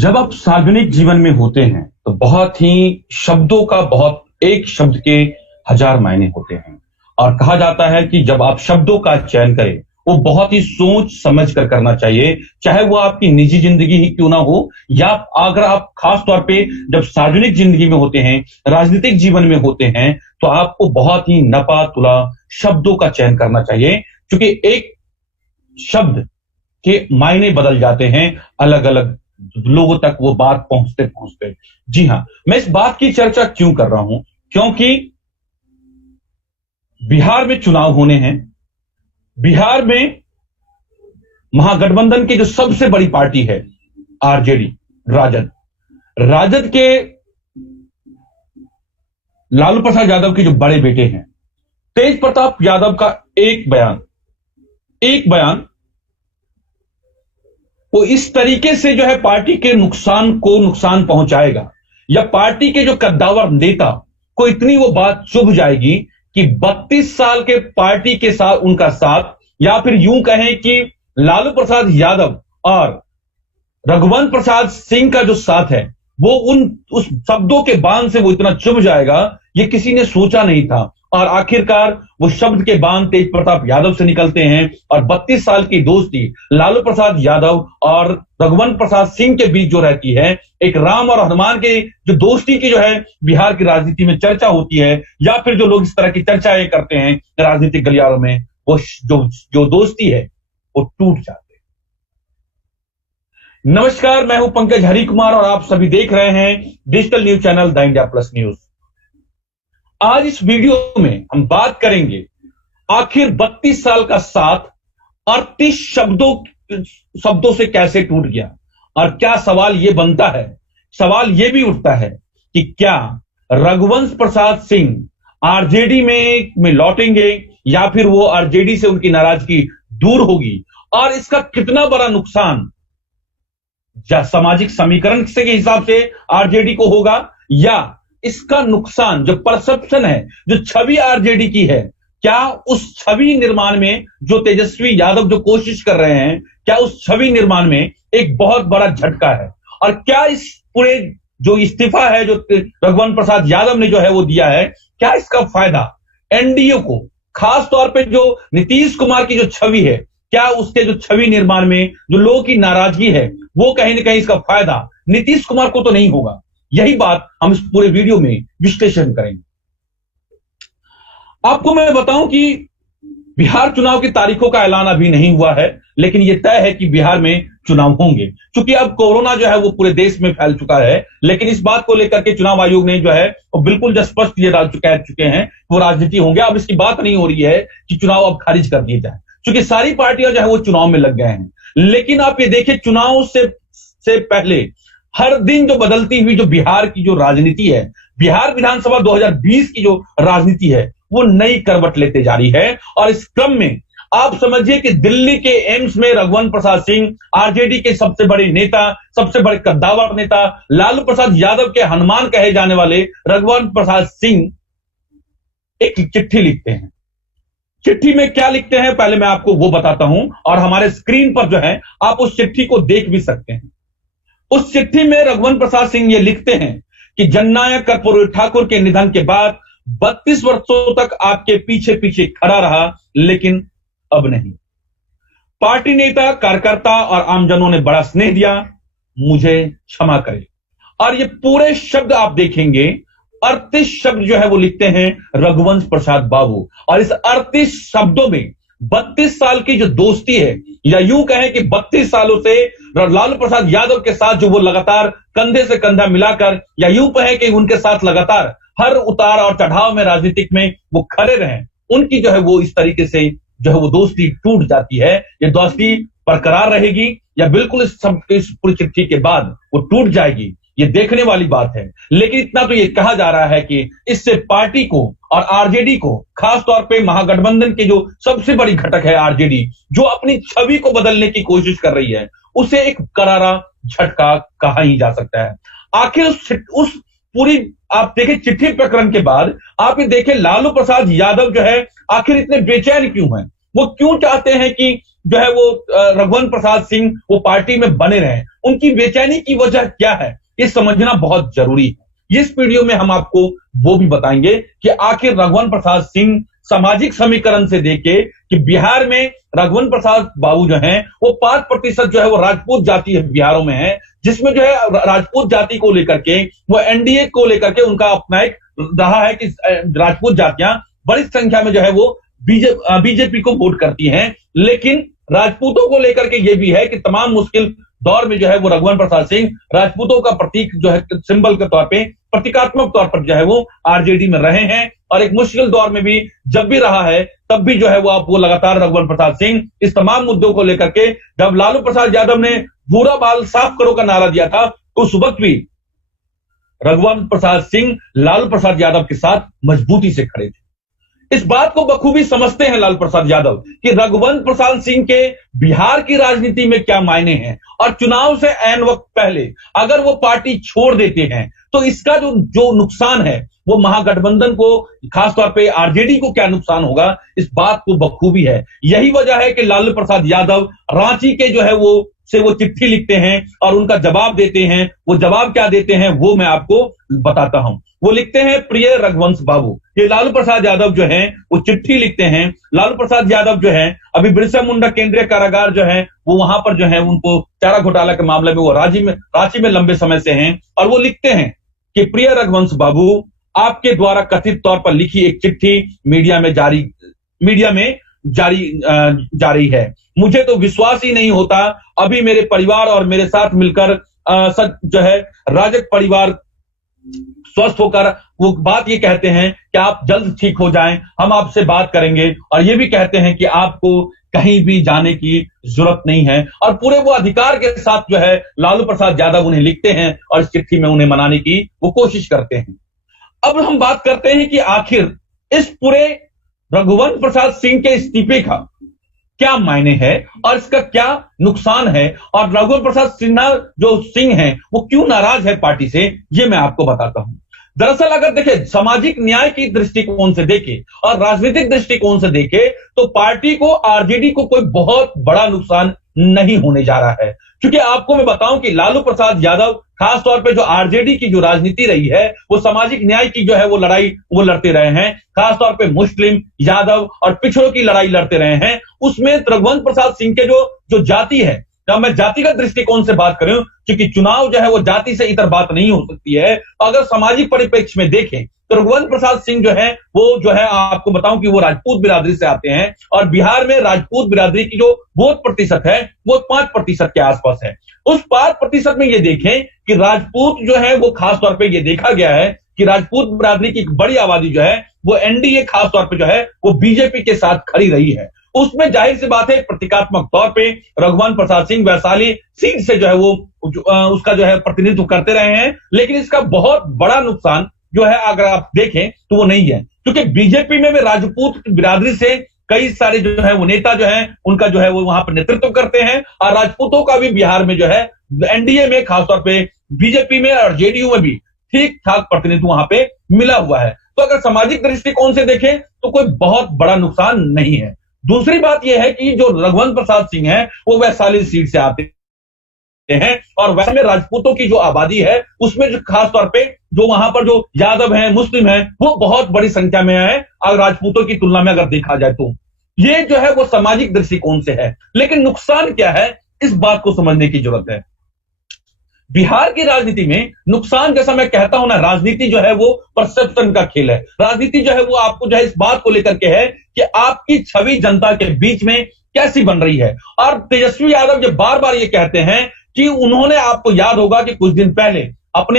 जब आप सार्वजनिक जीवन में होते हैं तो बहुत ही शब्दों का बहुत एक शब्द के हजार मायने होते हैं। और कहा जाता है कि जब आप शब्दों का चयन करें वो बहुत ही सोच समझ कर करना चाहिए, चाहे वो आपकी निजी जिंदगी ही क्यों ना हो, या अगर आप खास तौर पे जब सार्वजनिक जिंदगी में होते हैं, राजनीतिक जीवन में होते हैं, तो आपको बहुत ही नपा तुला शब्दों का चयन करना चाहिए, क्योंकि एक शब्द के मायने बदल जाते हैं अलग अलग लोगों तक वो बात पहुंचते पहुंचते। जी हां, मैं इस बात की चर्चा क्यों कर रहा हूं, क्योंकि बिहार में चुनाव होने हैं। बिहार में महागठबंधन की जो सबसे बड़ी पार्टी है आरजेडी, राजद, राजद के लालू प्रसाद यादव के जो बड़े बेटे हैं तेज प्रताप यादव का एक बयान वो इस तरीके से जो है पार्टी के नुकसान को नुकसान पहुंचाएगा, या पार्टी के जो कद्दावर नेता को इतनी वो बात चुभ जाएगी कि 32 साल के पार्टी के साथ उनका साथ, या फिर यूं कहें कि लालू प्रसाद यादव और रघुवंश प्रसाद सिंह का जो साथ है वो उस शब्दों के बांध से वो इतना चुभ जाएगा, ये किसी ने सोचा नहीं था। और आखिरकार वो शब्द के बांध तेज प्रताप यादव से निकलते हैं और 32 साल की दोस्ती लालू प्रसाद यादव और रघुवंश प्रसाद सिंह के बीच जो रहती है, एक राम और हनुमान के जो दोस्ती की जो है बिहार की राजनीति में चर्चा होती है, या फिर जो लोग इस तरह की चर्चाएं करते हैं राजनीतिक गलियारों में, वो जो दोस्ती है वो टूट जाती है। नमस्कार, मैं हूं पंकज हरिकुमार और आप सभी देख रहे हैं digital news channel the India plus news. आज इस वीडियो में हम बात करेंगे आखिर 32 साल का साथ 38 शब्दों से कैसे टूट गया, और क्या सवाल यह बनता है, सवाल यह भी उठता है कि क्या रघुवंश प्रसाद सिंह आरजेडी में लौटेंगे, या फिर वो आरजेडी से उनकी नाराजगी दूर होगी, और इसका कितना बड़ा नुकसान सामाजिक समीकरण के हिसाब से आरजेडी को होगा, या इसका नुकसान जो परसेप्शन है, जो छवि आरजेडी की है, क्या उस छवि निर्माण में जो तेजस्वी यादव जो कोशिश कर रहे हैं, क्या उस छवि निर्माण में एक बहुत बड़ा झटका है, और क्या इस पूरे जो इस्तीफा है जो रघुवंश प्रसाद यादव ने जो है वो दिया है, क्या इसका फायदा एनडीए को, खास तौर पे जो नीतीश कुमार की जो छवि है, क्या उसके जो छवि निर्माण में जो लोगों की नाराजगी है, वो कहीं ना कहीं इसका फायदा नीतीश कुमार को तो नहीं होगा। यही बात हम इस पूरे वीडियो में विश्लेषण करेंगे। आपको मैं बताऊं कि बिहार चुनाव की तारीखों का ऐलान अभी नहीं हुआ है, लेकिन यह तय है कि बिहार में चुनाव होंगे, क्योंकि अब कोरोना जो है वो पूरे देश में फैल चुका है। लेकिन इस बात को लेकर के चुनाव आयोग ने जो है वो बिल्कुल स्पष्ट ये कह चुके हैं वो राजनीति होंगे। अब इसकी बात नहीं हो रही है कि चुनाव अब खारिज कर दिए जाए, क्योंकि सारी पार्टियां जो है वो चुनाव में लग गए हैं। लेकिन आप ये देखिए, चुनाव से पहले हर दिन जो बदलती हुई जो बिहार की जो राजनीति है, बिहार विधानसभा 2020 की जो राजनीति है वो नई करवट लेते जा रही है। और इस क्रम में आप समझिए कि दिल्ली के एम्स में रघुवंश प्रसाद सिंह, आरजेडी के सबसे बड़े नेता, सबसे बड़े कद्दावर नेता लालू प्रसाद यादव के हनुमान कहे जाने वाले रघुवंश प्रसाद सिंह एक चिट्ठी लिखते हैं। चिट्ठी में क्या लिखते हैं पहले मैं आपको वो बताता हूं, और हमारे स्क्रीन पर जो है आप उस चिट्ठी को देख भी सकते हैं। उस चिट्ठी में रघुवंश प्रसाद सिंह ये लिखते हैं कि जननायक कर्पूरी ठाकुर के निधन के बाद 32 वर्षों तक आपके पीछे पीछे खड़ा रहा, लेकिन अब नहीं। पार्टी नेता, कार्यकर्ता और आमजनों ने बड़ा स्नेह दिया, मुझे क्षमा करें। और ये पूरे शब्द आप देखेंगे, 38 शब्द जो है वो लिखते हैं रघुवंश प्रसाद बाबू। और इस 38 शब्दों में 32 साल की जो दोस्ती है, या यूं कहें कि 32 सालों से लालू प्रसाद यादव के साथ जो वो लगातार कंधे से कंधा मिलाकर, या यूं कहें कि उनके साथ लगातार हर उतार और चढ़ाव में राजनीतिक में वो खड़े रहे, उनकी जो है वो इस तरीके से जो है वो दोस्ती टूट जाती है। ये दोस्ती बरकरार रहेगी या बिल्कुल इस पूरी चिट्ठी के बाद वो टूट जाएगी, ये देखने वाली बात है। लेकिन इतना तो ये कहा जा रहा है कि इससे पार्टी को और आरजेडी को, खास तौर पे महागठबंधन की जो सबसे बड़ी घटक है आरजेडी, जो अपनी छवि को बदलने की कोशिश कर रही है, उसे एक करारा झटका कहा ही जा सकता है। आखिर उस पूरी आप देखें चिट्ठी प्रकरण के बाद आप ये देखें लालू प्रसाद यादव जो है आखिर इतने बेचैन क्यों हैं, वो क्यों चाहते हैं कि जो है वो रघुवंश प्रसाद सिंह वो पार्टी में बने रहे, उनकी बेचैनी की वजह क्या है, ये समझना बहुत जरूरी है। इस वीडियो में हम आपको वो भी बताएंगे कि आखिर रघुवंश प्रसाद सिंह सामाजिक समीकरण से देखे कि बिहार में रघुवंश प्रसाद बाबू जो हैं वो 5% जो है वो राजपूत जाति बिहारों में है, जिसमें जो है राजपूत जाति को लेकर के वो एनडीए को लेकर के उनका अपना एक रहा है कि राजपूत जातियां बड़ी संख्या में जो है वो बीजेपी को वोट करती हैं। लेकिन राजपूतों को लेकर के ये भी है कि तमाम मुश्किल दौर में जो है वो रघुवंश प्रसाद सिंह राजपूतों का प्रतीक जो है सिंबल के तौर पे प्रतीकात्मक तौर पर जो है वो आरजेडी में रहे हैं, और एक मुश्किल दौर में भी जब भी रहा है तब भी जो है वो लगातार रघुवंश प्रसाद सिंह इस तमाम मुद्दों को लेकर के, जब लालू प्रसाद यादव ने भूरा बाल साफ करो का नारा दिया था तो उस वक्त भी रघुवंश प्रसाद सिंह लालू प्रसाद यादव के साथ मजबूती से खड़े थे। इस बात को बखूबी समझते हैं लालू प्रसाद यादव कि रघुवंश प्रसाद सिंह के बिहार की राजनीति में क्या मायने हैं, और चुनाव से ऐन वक्त पहले अगर वो पार्टी छोड़ देते हैं तो इसका जो नुकसान है वो महागठबंधन को, खासतौर पे आरजेडी को क्या नुकसान होगा, इस बात को बखूबी है। यही वजह है कि लालू प्रसाद यादव रांची के जो है वो चिट्ठी लिखते हैं और उनका जवाब देते हैं। वो जवाब क्या देते हैं वो मैं आपको बताता हूं। वो लिखते हैं, प्रिय रघुवंश बाबू, ये लालू प्रसाद यादव जो हैं वो चिट्ठी लिखते हैं। लालू प्रसाद यादव जो हैं अभी बिरसा मुंडा केंद्रीय कारागार जो है वो वहां पर जो है उनको चारा घोटाला के मामले में वो रांची में लंबे समय से हैं, और वो लिखते हैं कि प्रिय रघुवंश बाबू, आपके द्वारा कथित तौर पर लिखी एक चिट्ठी मीडिया में जारी है। मुझे तो विश्वास ही नहीं होता। अभी मेरे परिवार और मेरे साथ मिलकर जो है राजग परिवार स्वस्थ होकर वो बात ये कहते हैं कि आप जल्द ठीक हो जाएं, हम आपसे बात करेंगे, और ये भी कहते हैं कि आपको कहीं भी जाने की जरूरत नहीं है, और पूरे वो अधिकार के साथ जो है लालू प्रसाद यादव उन्हें लिखते हैं और इस चिट्ठी में उन्हें मनाने की वो कोशिश करते हैं। अब हम बात करते हैं कि आखिर इस पूरे रघुवंश प्रसाद सिंह के इस्तीफे का क्या मायने है और इसका क्या नुकसान है, और रघुवंश प्रसाद सिन्हा जो सिंह हैं वो क्यों नाराज है पार्टी से, ये मैं आपको बताता हूं। दरअसल अगर देखें सामाजिक न्याय की दृष्टिकोण से देखें और राजनीतिक दृष्टिकोण से देखें तो पार्टी को, आरजेडी को कोई बहुत बड़ा नुकसान नहीं होने जा रहा है, क्योंकि आपको मैं बताऊं कि लालू प्रसाद यादव खास तौर पे जो आरजेडी की जो राजनीति रही है वो सामाजिक न्याय की जो है वो लड़ाई वो लड़ते रहे हैं, खास तौर पे मुस्लिम, यादव और पिछड़ों की लड़ाई लड़ते रहे हैं। उसमें रघुवंश प्रसाद सिंह के जो जाति है, जब मैं जातिगत दृष्टिकोण से बात करूं, क्योंकि चुनाव जो है वो जाति से इतर बात नहीं हो सकती है, अगर सामाजिक परिप्रेक्ष्य में देखें तो रघुवंश प्रसाद सिंह जो है वो जो है आपको बताऊं कि वो राजपूत बिरादरी से आते हैं, और बिहार में राजपूत बिरादरी की जो वोट प्रतिशत है वो 5% के आसपास है। उस 5% में ये देखें कि राजपूत जो है वो खास तौर पे ये देखा गया है कि राजपूत बिरादरी की एक बड़ी आबादी जो है वो एनडीए खास तौर पे जो है वो बीजेपी के साथ खड़ी रही है। उसमें जाहिर सी बात है प्रतीकात्मक तौर पे रघुवंश प्रसाद सिंह वैशाली सीट से जो है वो उसका जो है प्रतिनिधित्व करते रहे हैं, लेकिन इसका बहुत बड़ा नुकसान जो है अगर आप देखें तो वो नहीं है, क्योंकि बीजेपी में भी राजपूत बिरादरी से कई सारे जो है वो नेता जो है उनका जो है वो वहां पर नेतृत्व करते हैं, और राजपूतों का भी बिहार में जो है एनडीए में खासतौर पे बीजेपी में और जेडीयू में भी ठीक ठाक प्रतिनिधित्व वहां पे मिला हुआ है। तो अगर सामाजिक दृष्टिकोण से देखें तो कोई बहुत बड़ा नुकसान नहीं है। दूसरी बात यह है कि जो रघुवंश प्रसाद सिंह है वो वैशाली सीट से आते हैं, और वैसे में राजपूतों की जो आबादी है उसमें जो खास तौर पे जो वहां पर जो यादव हैं, मुस्लिम हैं, वो बहुत बड़ी संख्या में है अगर राजपूतों की तुलना में अगर देखा जाए तो। ये जो है वो सामाजिक दृष्टिकोण से है, लेकिन नुकसान क्या है इस बात को समझने की जरूरत है। बिहार की राजनीति में नुकसान, जैसा मैं कहता हूं ना, राजनीति जो है वो परसेप्शन का खेल है। राजनीति जो है वो आपको जो है इस बात को लेकर के है कि आपकी छवि जनता के बीच में कैसी बन रही है। और तेजस्वी यादव जो बार बार ये कहते हैं कि उन्होंने, आपको याद होगा कि कुछ दिन पहले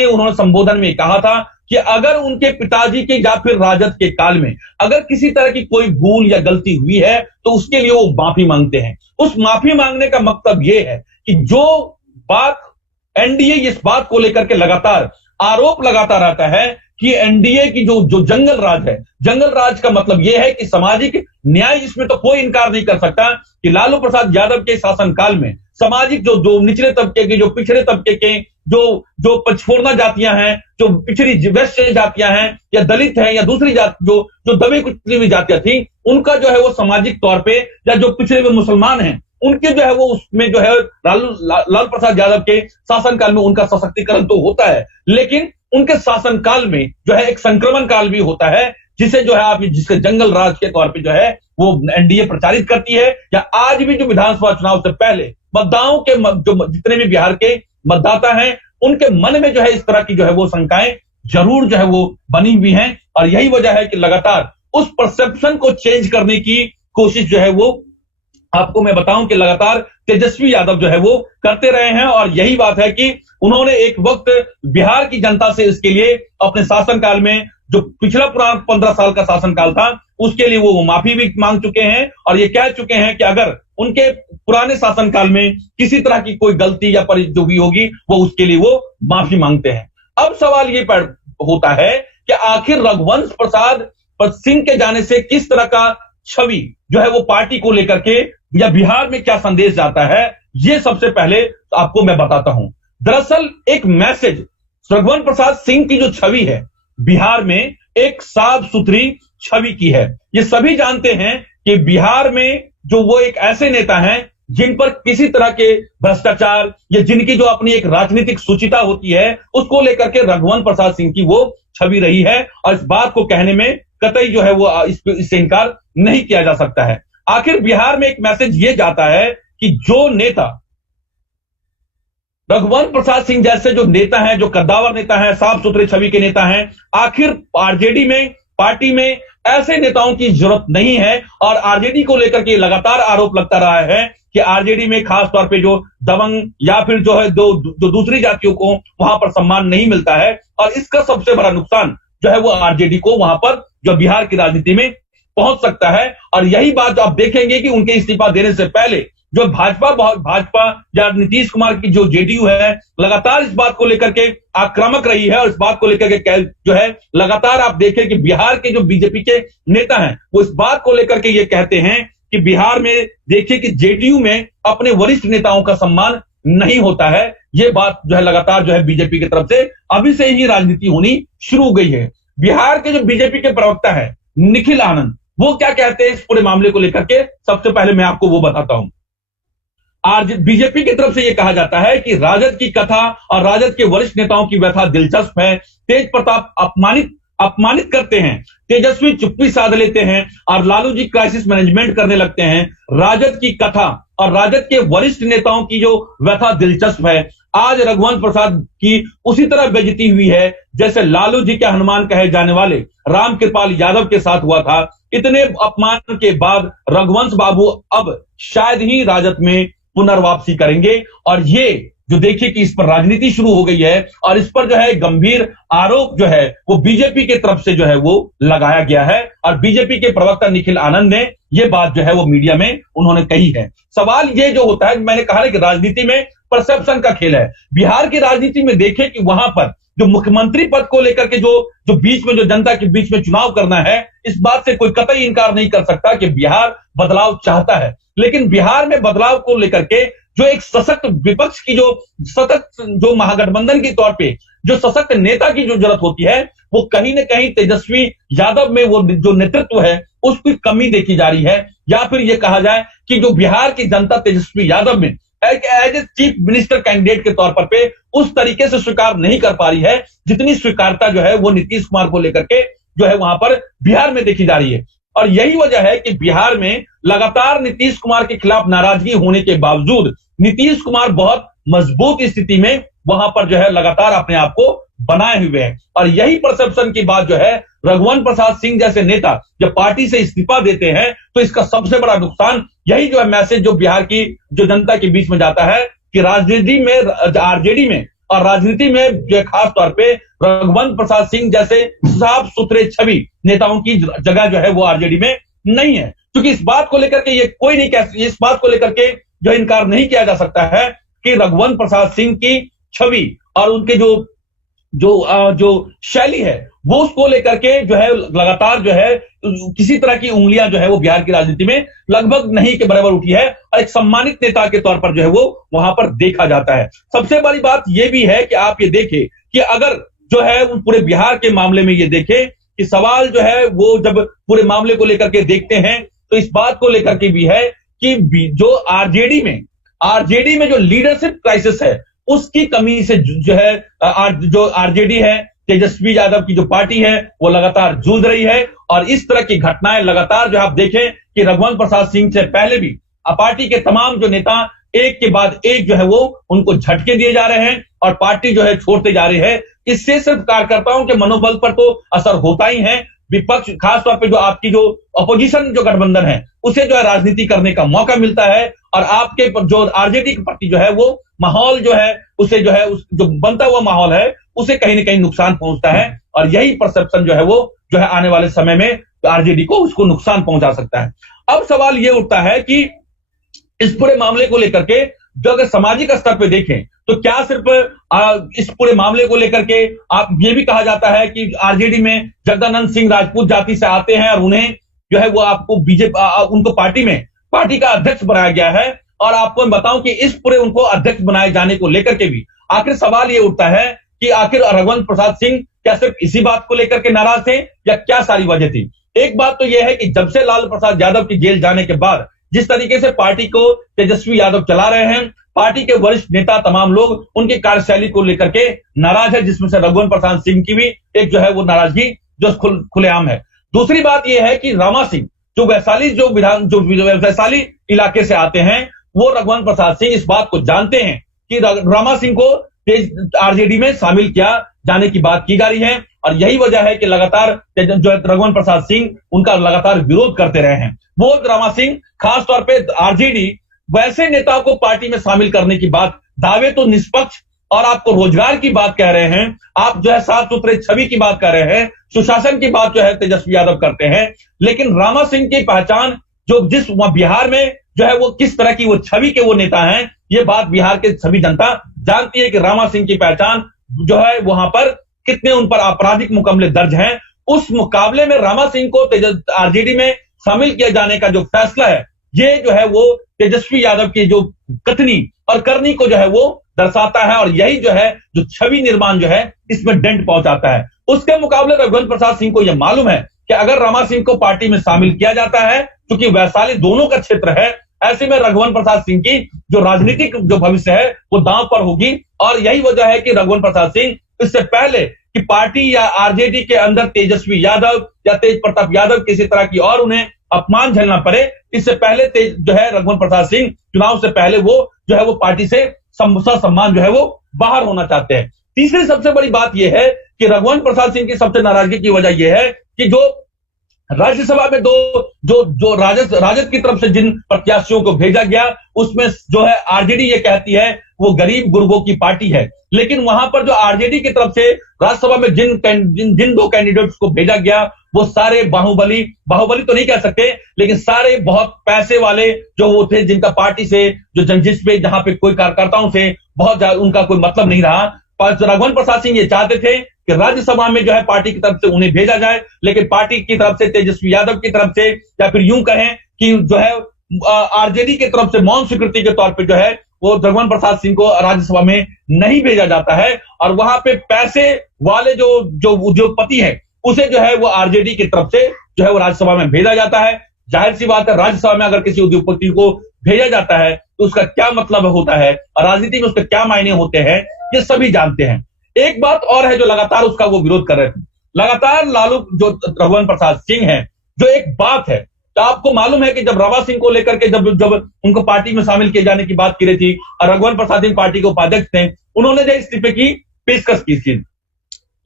उन्होंने संबोधन में कहा था कि अगर उनके पिताजी के या फिर राजद के काल में अगर किसी तरह की कोई भूल या गलती हुई है तो उसके लिए वो माफी मांगते हैं। उस माफी मांगने का मतलब ये है कि जो बात एनडीए इस बात को लेकर के लगातार आरोप लगाता रहता है कि एनडीए की जो जंगल राज है, जंगल राज का मतलब यह है कि सामाजिक न्याय, इसमें तो कोई इनकार नहीं कर सकता कि लालू प्रसाद यादव के शासनकाल में सामाजिक जो निचले तबके के, जो पिछड़े तबके के, जो पछोड़ना जातियां हैं, जो पिछड़ी वैश्य जातियां हैं या दलित हैं या दूसरी जाति जो दबे कुचली हुई जातियां थी, उनका जो है वो सामाजिक तौर पे, या जो पिछड़े हुए मुसलमान हैं उनके जो है वो उसमें जो है लालू प्रसाद यादव के शासनकाल में उनका सशक्तिकरण तो होता है, लेकिन उनके शासनकाल में जो है एक संक्रमण काल भी होता है, जिसे जो है आप जिसके जंगल राज के तौर पे जो है वो एनडीए प्रचारित करती है। या आज भी जो विधानसभा चुनाव से पहले मतदाताओं के जो जितने भी बिहार के मतदाता हैं, उनके मन में जो है इस तरह की जो है वो शंकाएं जरूर जो है वो बनी हुई हैं। और यही वजह है कि लगातार उस परसेप्शन को चेंज करने की कोशिश जो है वो आपको मैं बताऊं कि लगातार तेजस्वी यादव जो है वो करते रहे हैं। और यही बात है कि उन्होंने एक वक्त बिहार की जनता से इसके लिए अपने शासनकाल में जो पिछला पुराना 15 साल का शासनकाल था उसके लिए वो माफी भी मांग चुके हैं और ये कह चुके हैं कि अगर उनके पुराने शासनकाल में किसी तरह की कोई गलती या जो भी होगी वो उसके लिए वो माफी मांगते हैं। अब सवाल ये होता है कि आखिर रघुवंश प्रसाद सिंह के जाने से किस तरह का छवि जो है वो पार्टी को लेकर के या बिहार में क्या संदेश जाता है, ये सबसे पहले आपको मैं बताता हूं। दरअसल एक मैसेज रघुवंश प्रसाद सिंह की जो छवि है बिहार में एक साफ सुथरी छवि की है। ये सभी जानते हैं कि बिहार में जो वो एक ऐसे नेता हैं जिन पर किसी तरह के भ्रष्टाचार या जिनकी जो अपनी एक राजनीतिक सुचिता होती है उसको लेकर के रघुवंश प्रसाद सिंह की वो छवि रही है। और इस बात को कहने में कतई जो है वो इससे इनकार नहीं किया जा सकता है। आखिर बिहार में एक मैसेज ये जाता है कि जो नेता रघुवंश प्रसाद सिंह जैसे जो नेता हैं, जो कद्दावर नेता हैं, साफ सुथरे छवि के नेता हैं, आखिर आरजेडी में पार्टी में ऐसे नेताओं की जरूरत नहीं है। और आरजेडी को लेकर के लगातार आरोप लगता रहा है कि आरजेडी में खास तौर पे जो दबंग या फिर जो है जो दूसरी जातियों को वहां पर सम्मान नहीं मिलता है। और इसका सबसे बड़ा नुकसान जो है वो आरजेडी को वहां पर जो बिहार की राजनीति में पहुंच सकता है। और यही बात आप देखेंगे कि उनके इस्तीफा देने से पहले जो भाजपा या नीतीश कुमार की जो जेडीयू है लगातार इस बात को लेकर के आक्रामक रही है। और इस बात को लेकर के जो है लगातार आप देखें कि बिहार के जो बीजेपी के नेता हैं वो इस बात को लेकर के ये कहते हैं कि बिहार में देखिए कि जेडीयू में अपने वरिष्ठ नेताओं का सम्मान नहीं होता है। ये बात जो है लगातार जो है बीजेपी की तरफ से अभी से ही राजनीति होनी शुरू हो गई है। बिहार के जो बीजेपी के प्रवक्ता है निखिल आनंद, वो क्या कहते हैं इस पूरे मामले को लेकर के, सबसे पहले मैं आपको वो बताता हूं। आज बीजेपी की तरफ से यह कहा जाता है कि राजद की कथा और राजद के वरिष्ठ नेताओं की व्यथा दिलचस्प है। तेज प्रताप अपमानित करते हैं, तेजस्वी चुप्पी साध लेते हैं और लालू जी क्राइसिस मैनेजमेंट करने लगते हैं। राजद की कथा और राजद के वरिष्ठ नेताओं की जो व्यथा दिलचस्प है। आज रघुवंश प्रसाद की उसी तरह बेइज्जती हुई है जैसे लालू जी के हनुमान कहे जाने वाले रामकृपाल यादव के साथ हुआ था। इतने अपमान के बाद रघुवंश बाबू अब शायद ही राजद में पुनर्वापसी करेंगे। और ये जो देखिए कि इस पर राजनीति शुरू हो गई है और इस पर जो है गंभीर आरोप जो है वो बीजेपी की तरफ से जो है वो लगाया गया है। और बीजेपी के प्रवक्ता निखिल आनंद ने ये बात जो है वो मीडिया में उन्होंने कही है। सवाल ये जो होता है, मैंने कहा कि राजनीति में परसेप्शन का खेल है। बिहार की राजनीति में देखें कि वहां पर जो मुख्यमंत्री पद को लेकर के जो बीच में जो जनता के बीच में चुनाव करना है, इस बात से कोई कतई इनकार नहीं कर सकता कि बिहार बदलाव चाहता है। लेकिन बिहार में बदलाव को लेकर के जो एक सशक्त विपक्ष की जो महागठबंधन के तौर पे जो सशक्त नेता की जो जरूरत होती है, वो कहीं ना कहीं तेजस्वी यादव में वो जो नेतृत्व है उसकी कमी देखी जा रही है। या फिर ये कहा जाए कि जो बिहार की जनता तेजस्वी यादव में as a chief minister candidate के तौर पर पे उस तरीके से स्वीकार नहीं कर पा रही है जितनी स्वीकारता जो है वो नीतीश कुमार को लेकर के जो है वहां पर बिहार में देखी जा रही है। और यही वजह है कि बिहार में लगातार नीतीश कुमार के खिलाफ नाराजगी होने के बावजूद नीतीश कुमार बहुत मजबूत स्थिति में वहां पर जो है लगातार अपने आप को बनाए हुए हैं। और यही परसेप्शन की बात जो है रघुवंश प्रसाद सिंह जैसे नेता जब पार्टी से इस्तीफा देते हैं तो इसका सबसे बड़ा नुकसान यही जो है मैसेज जो बिहार की जो जनता के बीच में जाता है कि राजनीति में आरजेडी में और राजनीति में जो खास तौर पे रघुवंश प्रसाद सिंह जैसे साफ सुथरे छवि नेताओं की जगह जो है वो आरजेडी में नहीं है। क्योंकि इस बात को लेकर के ये कोई नहीं कह, इस बात को लेकर के जो इनकार नहीं किया जा सकता है कि रघुवंश प्रसाद सिंह की छवि और उनके जो शैली है वो उसको लेकर के जो है लगातार जो है किसी तरह की उंगलियां जो है वो बिहार की राजनीति में लगभग नहीं के बराबर उठी है और एक सम्मानित नेता के तौर पर जो है वो वहां पर देखा जाता है। सबसे बड़ी बात ये भी है कि आप ये देखें कि अगर जो है पूरे बिहार के मामले में ये देखें कि सवाल जो है वो जब पूरे मामले को लेकर के देखते हैं तो इस बात को लेकर के भी है जो आरजेडी में जो लीडरशिप क्राइसिस है उसकी कमी से जो है जो आरजेडी है, तेजस्वी यादव की जो पार्टी है वो लगातार जूझ रही है। और इस तरह की घटनाएं लगातार जो आप देखें कि रघुवंश प्रसाद सिंह से पहले भी पार्टी के तमाम जो नेता एक के बाद एक जो है वो उनको झटके दिए जा रहे हैं और पार्टी जो है छोड़ते जा रही है। इससे सिर्फ कार्यकर्ताओं के मनोबल पर तो असर होता ही है, विपक्ष खासतौर पे जो आपकी जो अपोजिशन जो गठबंधन है उसे जो है राजनीति करने का मौका मिलता है और आपके जो आरजेडी की पार्टी जो है वो माहौल जो है उसे जो है जो बनता हुआ माहौल है उसे कहीं ना कहीं नुकसान पहुंचता है। और यही परसेप्शन जो है वो जो है आने वाले समय में आरजेडी को उसको नुकसान पहुंचा सकता है। अब सवाल ये उठता है कि इस पूरे मामले को लेकर के जो अगर सामाजिक स्तर पे देखें तो क्या सिर्फ इस पूरे मामले को लेकर के आप ये भी कहा जाता है कि आरजेडी में जगदानंद सिंह राजपूत जाति से आते हैं और उन्हें जो है वो आपको बीजेपी उनको पार्टी का अध्यक्ष बनाया गया है। और आपको मैं बताऊं कि इस पूरे उनको अध्यक्ष बनाए जाने को लेकर के भी आखिर सवाल ये उठता है कि आखिर रघुवंश प्रसाद सिंह क्या सिर्फ इसी बात को लेकर के नाराज थे या क्या सारी वजह थी। एक बात तो यह है कि जब से लालू प्रसाद यादव की जेल जाने के बाद जिस तरीके से पार्टी को तेजस्वी यादव चला रहे हैं, पार्टी के वरिष्ठ नेता तमाम लोग उनकी कार्यशैली को लेकर के नाराज है, जिसमें से रघुवंश प्रसाद सिंह की भी एक जो है वो नाराजगी जो खुलेआम है। दूसरी बात यह है कि रामा सिंह जो वैशाली इलाके से आते हैं, वो रघुवंश प्रसाद सिंह इस बात को जानते हैं कि रामा सिंह को आरजेडी में शामिल किया जाने की बात की जा रही है और यही वजह है कि लगातार जो रघुवंश प्रसाद सिंह उनका लगातार विरोध करते रहे हैं। वो रामा सिंह खासतौर पे आरजेडी वैसे नेताओं को पार्टी में शामिल करने की बात, दावे तो निष्पक्ष और आपको रोजगार की बात कह रहे हैं, आप जो है साफ सुथरे छवि की बात कर रहे हैं, सुशासन की बात जो है तेजस्वी यादव करते हैं, लेकिन रामा सिंह की पहचान जो जिस वहां बिहार में जो है वो किस तरह की वो छवि के वो नेता हैं, ये बात बिहार के सभी जनता जानती है कि रामा सिंह की पहचान जो है वहां पर कितने उन पर आपराधिक मुकदमे दर्ज हैं। उस मुकाबले में रामा सिंह को आरजेडी में शामिल किए जाने का जो फैसला है, ये जो है वो तेजस्वी यादव की जो कथनी और करनी को जो है वो दर्शाता है और यही जो है जो छवि निर्माण जो है इसमें डेंट पहुंचाता है। उसके मुकाबले रघुवंश प्रसाद सिंह को यह मालूम है कि अगर रामा सिंह को पार्टी में शामिल किया जाता है, क्योंकि वैशाली दोनों का क्षेत्र है, ऐसे में रघुवंश प्रसाद सिंह की जो राजनीतिक जो भविष्य है वो दांव पर होगी। और यही वजह है कि रघुवंश प्रसाद सिंह इससे पहले कि पार्टी या आरजेडी के अंदर तेजस्वी यादव या तेज प्रताप यादव किसी तरह की और उन्हें अपमान झेलना पड़े, इससे पहले जो है रघुवंश प्रसाद सिंह चुनाव से पहले वो जो है वो पार्टी से सम्मान जो है वो बाहर होना चाहते हैं। तीसरी सबसे बड़ी बात यह है कि रघुवंश प्रसाद सिंह की सबसे नाराजगी की वजह यह है कि जो राज्यसभा में जो राजद की तरफ से जिन प्रत्याशियों को भेजा गया उसमें जो है आरजेडी ये कहती है वो गरीब गुरबों की पार्टी है, लेकिन वहां पर जो आरजेडी की तरफ से राज्यसभा में जिन दो कैंडिडेट्स को भेजा गया वो सारे बाहुबली तो नहीं कह सकते, लेकिन सारे बहुत पैसे वाले जो वो थे, जिनका पार्टी से जो जिस पे जहां पे कोई कार्यकर्ताओं से बहुत उनका कोई मतलब नहीं रहा। रघुवंश प्रसाद सिंह ये चाहते थे कि राज्यसभा में जो है पार्टी की तरफ से उन्हें भेजा जाए, लेकिन पार्टी की तरफ से तेजस्वी यादव की तरफ से या फिर यूं कहें कि जो है आरजेडी की तरफ से मौन स्वीकृति के तौर पे जो है वो रघुवंश प्रसाद सिंह को राज्यसभा में नहीं भेजा जाता है और वहां पे पैसे वाले जो उद्योगपति है उसे जो है वो आरजेडी की तरफ से जो है वो राज्यसभा में भेजा जाता है। जाहिर सी बात है, राज्यसभा में अगर किसी उद्योगपति को भेजा जाता है तो उसका क्या मतलब होता है और राजनीति में उसके क्या मायने होते हैं, ये सभी जानते हैं। एक बात और है जो लगातार उसका वो विरोध कर रहे थे, लगातार लालू जो रघुवंश प्रसाद सिंह है, जो एक बात है तो आपको मालूम है कि जब रामा सिंह को लेकर के जब उनको पार्टी में शामिल किए जाने की बात की रही थी और रघुवंश प्रसाद सिंह पार्टी के उपाध्यक्ष थे, उन्होंने जो इस्तीफे की पेशकश की थी,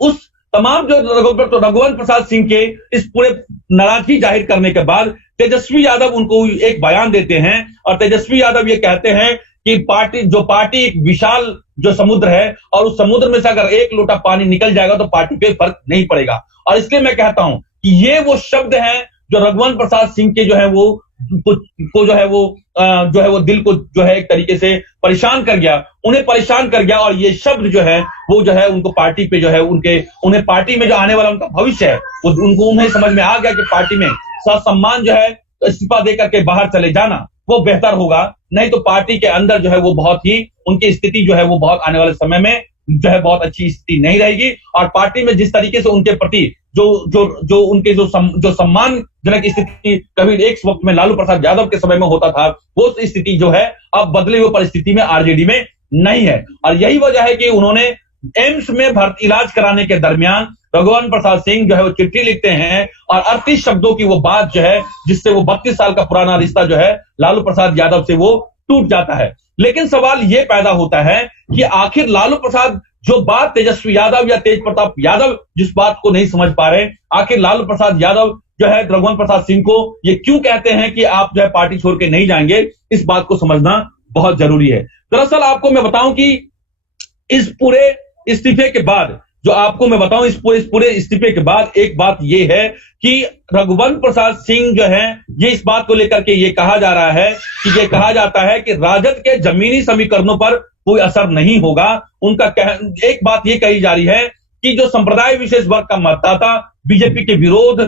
उस तमाम जो रघुवंश प्रसाद सिंह के इस पूरे नाराजगी जाहिर करने के बाद तेजस्वी यादव उनको एक बयान देते हैं और तेजस्वी यादव ये कहते हैं कि पार्टी एक विशाल जो समुद्र है और उस समुद्र में से अगर एक लोटा पानी निकल जाएगा तो पार्टी पे फर्क नहीं पड़ेगा। और इसलिए मैं कहता हूं कि ये वो शब्द हैं जो रघुवंश प्रसाद सिंह के जो है वो को जो है वो दिल को जो है एक तरीके से परेशान कर गया, उन्हें परेशान कर गया। और ये शब्द जो है वो जो है उनको पार्टी पे जो है उन्हें पार्टी में जो आने वाला उनका भविष्य है वो उन्हें समझ में आ गया कि पार्टी में सम्मान जो है इस्तीफा देकर के बाहर चले जाना वो बेहतर होगा, नहीं तो पार्टी के अंदर जो है वो बहुत ही उनकी स्थिति जो है वो बहुत आने वाले समय में जो है बहुत अच्छी स्थिति नहीं रहेगी और पार्टी में जिस तरीके से उनके प्रति जो उनके जो सम्मानजनक स्थिति कभी एक वक्त में लालू प्रसाद यादव के समय में होता था, वो स्थिति जो है अब बदले हुए परिस्थिति में आरजेडी में नहीं है। और यही वजह है कि उन्होंने एम्स में भर्ती इलाज कराने के दरमियान रघुवंश प्रसाद सिंह जो है वो चिट्ठी लिखते हैं और 38 शब्दों की वो बात जो है जिससे वो 32 साल का पुराना रिश्ता जो है लालू प्रसाद यादव से वो टूट जाता है। लेकिन सवाल ये पैदा होता है कि आखिर लालू प्रसाद जो बात तेजस्वी यादव या तेज प्रताप यादव जिस बात को नहीं समझ पा रहे, आखिर लालू प्रसाद यादव जो है रघुवंश प्रसाद सिंह को ये क्यों कहते हैं कि आप जो है पार्टी छोड़ के नहीं जाएंगे, इस बात को समझना बहुत जरूरी है। दरअसल आपको मैं बताऊं कि इस पूरे इस्तीफे के बाद इस पूरे इस्तीफे के बाद एक बात ये है कि रघुवंश प्रसाद सिंह जो है ये इस बात को लेकर के ये कहा जा रहा है कि ये कहा जाता है कि राजद के जमीनी समीकरणों पर कोई असर नहीं होगा। उनका एक बात ये कही जा रही है कि जो संप्रदाय विशेष वर्ग का मतदाता बीजेपी के विरोध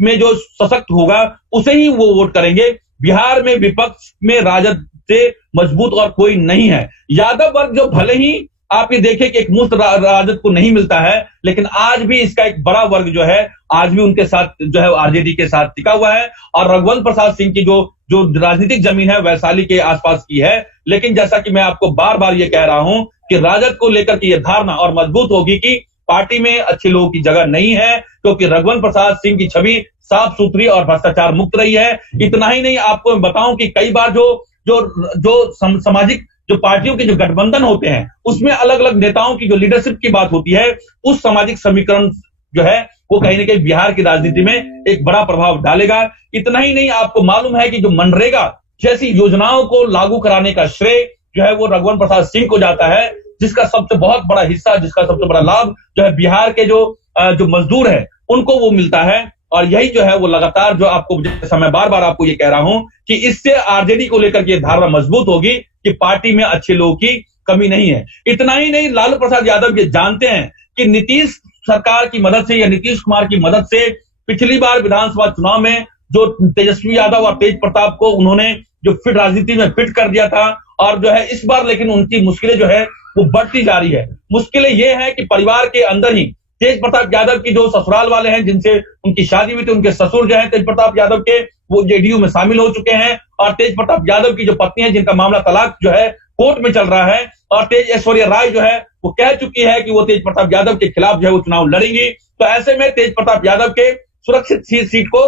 में जो सशक्त होगा उसे ही वो वोट करेंगे। बिहार में विपक्ष में राजद से मजबूत और कोई नहीं है। यादव वर्ग जो भले ही आप ये देखें कि एक मुफ्त राजद को नहीं मिलता है, लेकिन आज भी इसका एक बड़ा वर्ग जो है आज भी उनके साथ जो है आरजेडी के साथ टिका हुआ है। और रघुवंश प्रसाद सिंह की जो राजनीतिक जमीन है वैशाली के आसपास की है। लेकिन जैसा कि मैं आपको बार बार ये कह रहा हूं कि राजद को लेकर के ये धारणा और मजबूत होगी कि पार्टी में अच्छे लोगों की जगह नहीं है, क्योंकि रघुवंश प्रसाद सिंह की छवि साफ सुथरी और भ्रष्टाचार मुक्त रही है। इतना ही नहीं, आपको मैं बताऊं कि कई बार जो सामाजिक जो पार्टियों के जो गठबंधन होते हैं उसमें अलग अलग नेताओं की जो लीडरशिप की बात होती है, उस सामाजिक समीकरण जो है वो कहीं ना कहीं बिहार की राजनीति में एक बड़ा प्रभाव डालेगा। इतना ही नहीं, आपको मालूम है कि जो मनरेगा जैसी योजनाओं को लागू कराने का श्रेय जो है वो रघुवंश प्रसाद सिंह को जाता है, जिसका सबसे बहुत बड़ा हिस्सा, जिसका सबसे बड़ा लाभ जो है बिहार के जो मजदूर है उनको वो मिलता है। और यही जो है वो लगातार जो आपको, जैसा मैं बार बार आपको ये कह रहा हूं कि इससे आरजेडी को लेकर के धारणा मजबूत होगी कि पार्टी में अच्छे लोगों की कमी नहीं है। इतना ही नहीं, लालू प्रसाद यादव ये जानते हैं कि नीतीश सरकार की मदद से या नीतीश कुमार की मदद से पिछली बार विधानसभा चुनाव में जो तेजस्वी यादव और तेज प्रताप को उन्होंने जो फिट राजनीति में फिट कर दिया था, और जो है इस बार लेकिन उनकी मुश्किलें जो है वो बढ़ती जा रही है। मुश्किलें ये है कि परिवार के अंदर ही तेज प्रताप यादव की जो ससुराल वाले हैं जिनसे उनकी शादी हुई थी, उनके ससुर जो है तेज प्रताप यादव के, वो जेडीयू में शामिल हो चुके हैं। और तेज प्रताप यादव की जो पत्नी है जिनका मामला तलाक जो है कोर्ट में चल रहा है, और तेज ऐश्वर्या राय जो है वो कह चुकी है कि वो तेज प्रताप यादव के खिलाफ जो है वो चुनाव लड़ेंगी। तो ऐसे में तेज प्रताप यादव के सुरक्षित सीट को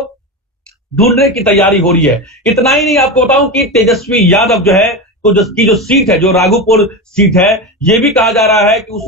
ढूंढने की तैयारी हो रही है। इतना ही नहीं, आपको बताऊं कि तेजस्वी यादव जो है तो जो सीट है, जो राघोपुर सीट है, ये भी कहा जा रहा है कि उस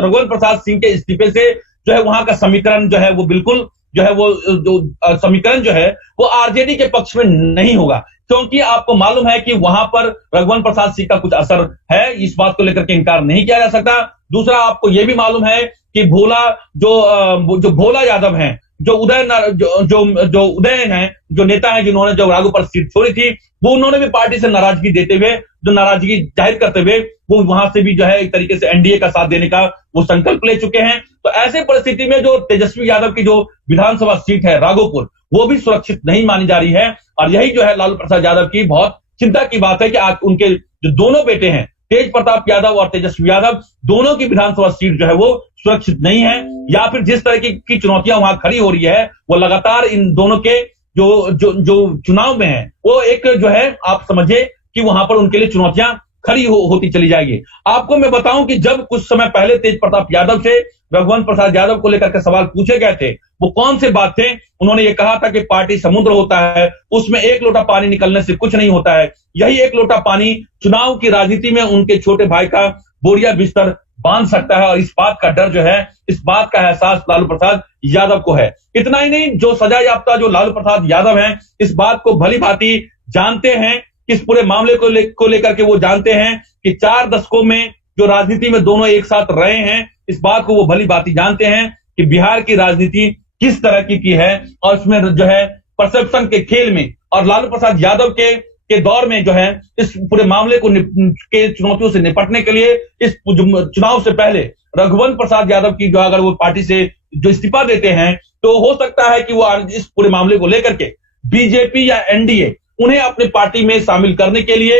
रघुवंश प्रसाद सिंह के इस्तीफे से जो है वहां का समीकरण जो है वो बिल्कुल जो है वो जो समीकरण जो है वो आरजेडी के पक्ष में नहीं होगा, क्योंकि आपको मालूम है कि वहां पर रघुवंश प्रसाद सिंह का कुछ असर है, इस बात को लेकर के इनकार नहीं किया जा सकता। दूसरा, आपको यह भी मालूम है कि भोला यादव हैं, जो उदय हैं, जो नेता है जिन्होंने जो राघोपुर सीट छोड़ी थी, वो उन्होंने भी पार्टी से नाराजगी देते हुए, जो नाराजगी जाहिर करते हुए वो वहां से भी जो है एक तरीके से एनडीए का साथ देने का वो संकल्प ले चुके हैं। तो ऐसे परिस्थिति में जो तेजस्वी यादव की जो विधानसभा सीट है राघोपुर, वो भी सुरक्षित नहीं मानी जा रही है। और यही जो है लालू प्रसाद यादव की बहुत चिंता की बात है कि आज उनके जो दोनों बेटे हैं तेज प्रताप यादव और तेजस्वी यादव, दोनों की विधानसभा सीट जो है वो सुरक्षित नहीं है, या फिर जिस तरह की चुनौतियां वहां खड़ी हो रही है वो लगातार इन दोनों के जो चुनाव में है वो एक जो है आप समझिए कि वहां पर उनके लिए चुनौतियां खड़ी होती चली जाएगी। आपको मैं बताऊं कि जब कुछ समय पहले तेज प्रताप यादव से रघुवंश प्रसाद यादव को लेकर के सवाल पूछे गए थे, वो कौन से बात थे, उन्होंने ये कहा था कि पार्टी समुद्र होता है, उसमें एक लोटा पानी निकलने से कुछ नहीं होता है, यही एक लोटा पानी चुनाव की राजनीति में उनके छोटे भाई का बोरिया बिस्तर बांध सकता है। और इस बात का डर जो है, इस बात का एहसास लालू प्रसाद यादव को है। इतना ही नहीं, जो सजा याफ्ता जो लालू प्रसाद यादव हैं, इस बात को भली भांति जानते हैं, इस पूरे मामले को लेकर के वो जानते हैं कि 4 दशकों में जो राजनीति में दोनों एक साथ रहे हैं, इस बात को वो भली भांति जानते हैं कि बिहार की राजनीति किस तरह की है, और इसमें जो है परसेप्शन के खेल में और लालू प्रसाद यादव के दौर में जो है इस पूरे मामले को के चुनौतियों से निपटने के लिए इस चुनाव से पहले रघुवंश प्रसाद यादव की जो अगर वो पार्टी से जो इस्तीफा देते हैं, तो हो सकता है कि वो इस पूरे मामले को लेकर के बीजेपी या एनडीए उन्हें अपनी पार्टी में शामिल करने के लिए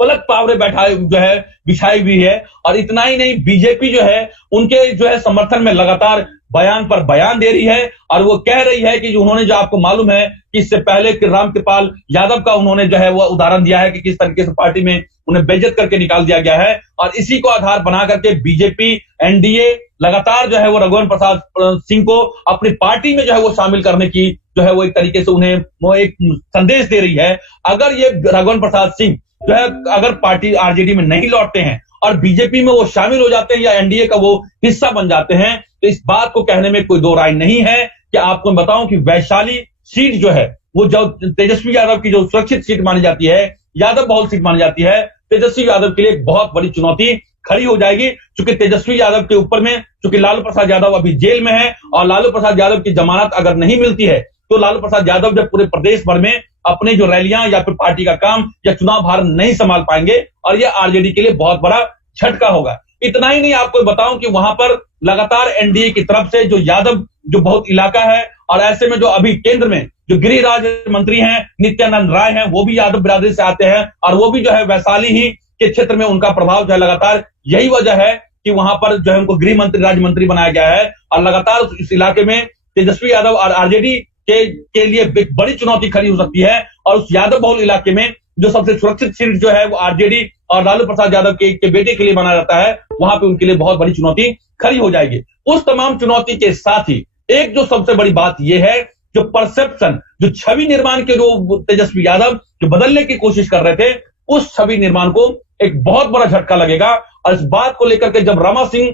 पलक पावरे बैठा जो है बिछाई हुई है। और इतना ही नहीं, बीजेपी जो है उनके जो है समर्थन में लगातार बयान पर बयान दे रही है और वो कह रही है कि उन्होंने, जो आपको मालूम है कि इससे पहले कि रामकृपाल यादव का उन्होंने जो है वो उदाहरण दिया है कि किस तरीके से पार्टी में उन्हें बेइज्जत करके निकाल दिया गया है। और इसी को आधार बना करके बीजेपी, एनडीए लगातार जो है वो रघुवंश प्रसाद सिंह को अपनी पार्टी में जो है वो शामिल करने की जो है वो एक तरीके से उन्हें वो एक संदेश दे रही है। अगर ये रघुवंश प्रसाद सिंह जो है अगर पार्टी आरजेडी में नहीं लौटते हैं और बीजेपी में वो शामिल हो जाते हैं या एनडीए का वो हिस्सा बन जाते हैं, तो इस बात को कहने में कोई दो राय नहीं है कि आपको बताऊं कि वैशाली सीट जो है वो जो तेजस्वी यादव की जो सुरक्षित सीट मानी जाती है, यादव बहुल सीट मानी जाती है, तेजस्वी यादव के लिए एक बहुत बड़ी चुनौती खड़ी हो जाएगी। क्योंकि तेजस्वी यादव के ऊपर में चूंकि लालू प्रसाद यादव अभी जेल में है और लालू प्रसाद यादव की जमानत अगर नहीं मिलती है तो लालू प्रसाद यादव जब पूरे प्रदेश भर में अपने जो रैलियां या फिर पार्टी का काम या चुनाव भार नहीं संभाल पाएंगे और यह आरजेडी के लिए बहुत बड़ा झटका होगा। इतना ही नहीं, आपको बताऊं कि वहां पर लगातार एनडीए की तरफ से जो यादव जो बहुत इलाका है और ऐसे में जो अभी केंद्र में जो गृह राज्य मंत्री हैं नित्यानंद राय हैं, वो भी यादव बिरादरी से आते हैं और वो भी जो है वैशाली ही के क्षेत्र में उनका प्रभाव जो है लगातार, यही वजह है कि वहां पर जो है उनको गृह मंत्री राज्य मंत्री बनाया गया है। और लगातार इस इलाके में तेजस्वी यादव और आरजेडी के लिए एक बड़ी चुनौती खड़ी हो सकती है। और उस यादव बहुल इलाके में जो सबसे सुरक्षित सीट जो है वो आरजेडी और लालू प्रसाद यादव के बेटे के लिए माना जाता है, वहां पे उनके लिए बहुत बड़ी चुनौती खड़ी हो जाएगी। उस तमाम चुनौती के साथ ही एक जो सबसे बड़ी बात यह है, जो परसेप्शन, जो छवि निर्माण के जो तेजस्वी यादव जो बदलने की कोशिश कर रहे थे, उस छवि निर्माण को एक बहुत बड़ा झटका लगेगा। और इस बात को लेकर के जब रमा सिंह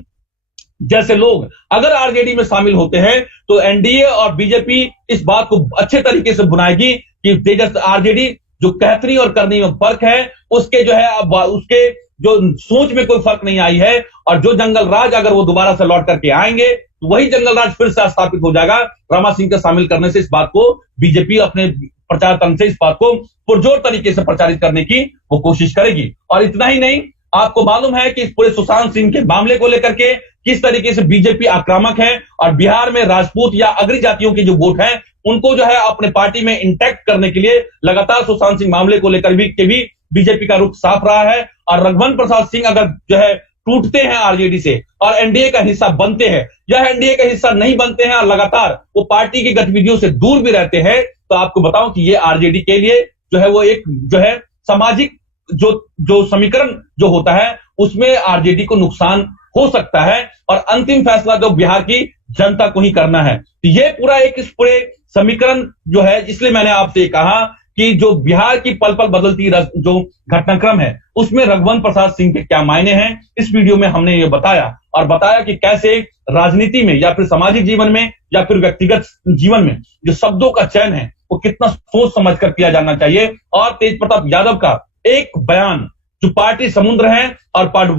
जैसे लोग अगर आरजेडी में शामिल होते हैं तो एनडीए और बीजेपी इस बात को अच्छे तरीके से बुनाएगी कि तेजस्वी आरजेडी जो कहतनी और करनी में फर्क है, उसके जो है अब उसके जो सोच में कोई फर्क नहीं आई है। और जो जंगल राज अगर वो दोबारा से लौट करके आएंगे तो वही जंगल राज फिर से स्थापित हो जाएगा। रमा सिंह के शामिल करने से इस बात को बीजेपी अपने प्रचार तंत्र से इस बात को पुरजोर तरीके से प्रचारित करने की वो कोशिश करेगी। और इतना ही नहीं, आपको मालूम है कि इस पूरे सुशांत सिंह के मामले को लेकर के किस तरीके से बीजेपी आक्रामक है और बिहार में राजपूत या अग्र जातियों की जो वोट है उनको जो है अपने पार्टी में इंटैक्ट करने के लिए लगातार सुशांत सिंह मामले को लेकर भी बीजेपी का रुख साफ रहा है। और रघुवंश प्रसाद सिंह अगर जो है टूटते हैं आरजेडी से और एनडीए का हिस्सा बनते हैं या एनडीए का हिस्सा नहीं बनते हैं और लगातार वो पार्टी की गतिविधियों से दूर भी रहते हैं, तो आपको बताऊं कि ये आरजेडी के लिए जो है वो एक जो है सामाजिक जो समीकरण जो होता है उसमें आरजेडी को नुकसान हो सकता है। और अंतिम फैसला जो बिहार की जनता को ही करना है। तो ये पूरा एक इस पूरे समीकरण जो है, इसलिए मैंने आपसे कहा कि जो बिहार की पल पल बदलती जो घटनाक्रम है उसमें रघुवंश प्रसाद सिंह के क्या मायने हैं, इस वीडियो में हमने ये बताया कि कैसे राजनीति में या फिर सामाजिक जीवन में या फिर व्यक्तिगत जीवन में जो शब्दों का चयन है वो कितना सोच समझ कर किया जाना चाहिए। और तेज प्रताप यादव का एक बयान, जो पार्टी समुद्र है और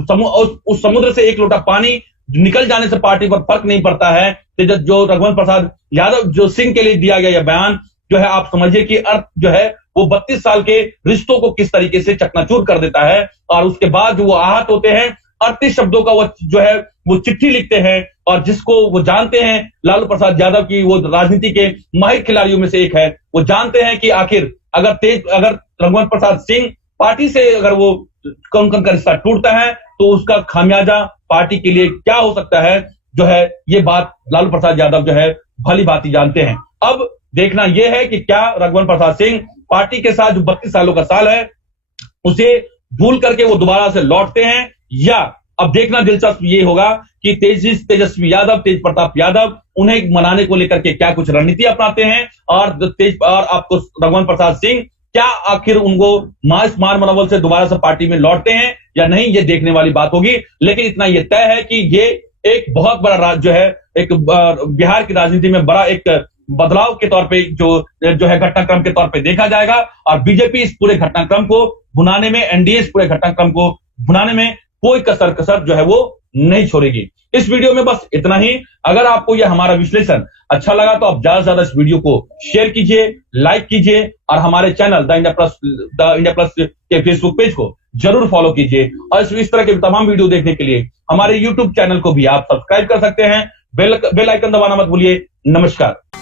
उस समुद्र से एक लोटा पानी निकल जाने से पार्टी पर फर्क नहीं पड़ता है, जो रघुवंश प्रसाद यादव जो सिंह के लिए दिया गया यह बयान जो है, आप समझिए कि अर्थ जो है वो 32 साल के रिश्तों को किस तरीके से चकनाचूर कर देता है। और उसके बाद जो वो आहत होते हैं 38 शब्दों का वो जो है वो चिट्ठी लिखते हैं और जिसको वो जानते हैं लालू प्रसाद यादव की वो राजनीति के माहिर खिलाड़ियों में से एक है, वो जानते हैं कि आखिर अगर रघुवंश प्रसाद सिंह पार्टी से अगर वो कौन का रिश्ता टूटता है तो उसका खामियाजा पार्टी के लिए क्या हो सकता है, जो है ये बात लालू प्रसाद यादव जो है भली भांति जानते हैं। अब देखना यह है कि क्या रघुवंश प्रसाद सिंह पार्टी के साथ जो 32 सालों का साल है उसे भूल करके वो दोबारा से लौटते हैं, या अब देखना दिलचस्प ये होगा कि तेजस्वी यादव, तेज प्रताप यादव उन्हें मनाने को लेकर के क्या कुछ रणनीति अपनाते हैं और आपको रघुवंश प्रसाद सिंह क्या आखिर उनको मार मनोबल से दोबारा से पार्टी में लौटते हैं या नहीं, ये देखने वाली बात होगी। लेकिन इतना ये तय है कि ये एक बहुत बड़ा जो है एक बिहार की राजनीति में बड़ा एक बदलाव के तौर पे जो है घटनाक्रम के तौर पे देखा जाएगा। और बीजेपी इस पूरे घटनाक्रम को बुनाने में, एनडीए इस पूरे घटनाक्रम को बुनाने में कोई कसर जो है वो नहीं छोड़ेगी। इस वीडियो में बस इतना ही। अगर आपको यह हमारा विश्लेषण अच्छा लगा तो आप ज्यादा से ज्यादा इस वीडियो को शेयर कीजिए, लाइक कीजिए और हमारे चैनल द इंडिया प्लस के फेसबुक पेज को जरूर फॉलो कीजिए। और इस तरह के तमाम वीडियो देखने के लिए हमारे यूट्यूब चैनल को भी आप सब्सक्राइब कर सकते हैं। बेल आइकन दबाना मत भूलिए। नमस्कार।